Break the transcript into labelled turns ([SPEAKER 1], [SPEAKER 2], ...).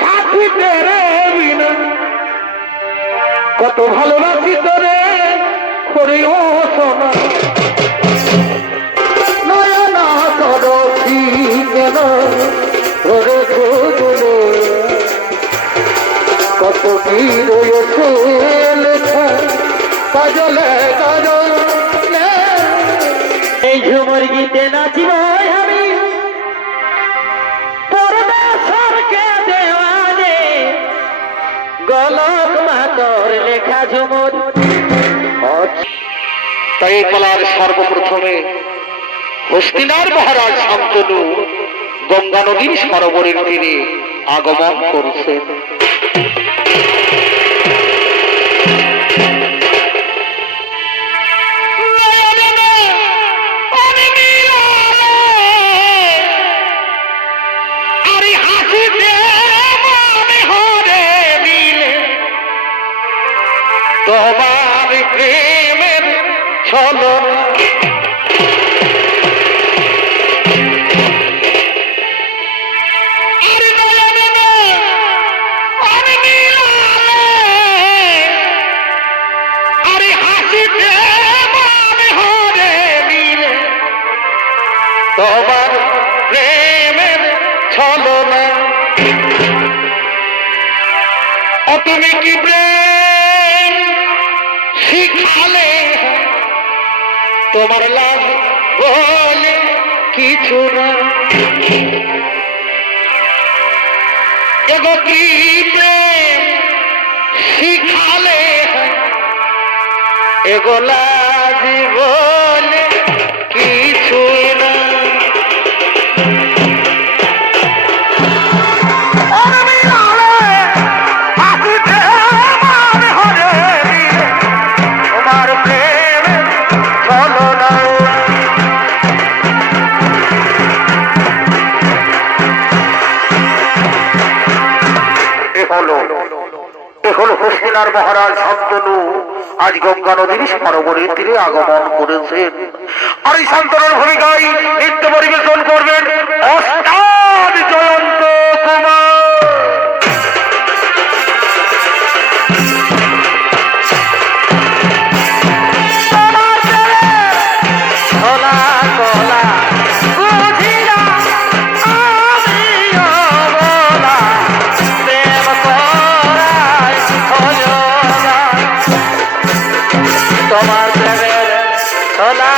[SPEAKER 1] সাথী তেরে বিনা। কত ভালোবাসি তোরে করে ও সোনা। নয়না সরসি কেন কত কাজলে।
[SPEAKER 2] এই ঝুমুর গীতে নাচিব। গলক মাতর লেখা ঝুমুর।
[SPEAKER 1] তাই কলার সর্বপ্রথমে হস্তিনার মহারাজ শান্তনু গঙ্গা নদীর সরোবরের তীরে আগমন করছেন। তোমার প্রেমের দিলে। তোমার প্রেমের ছলো না ও তুমি কি প্রেম শিখালে তোমার লাভ বলে কিছু না। এগো শিখালে এগো লাজ হলো। এ হলো মহারাজ শান্তনু। আজ গঙ্গা নদীর সরোবরের তীরে আগমন করেছেন। আর এই শান্তনুর ভূমিকায় নৃত্য পরিবেশন করবেন অষ্টাদ জয়ন্ত কুমার। Hola, hola. তোমার প্রেমের সোনা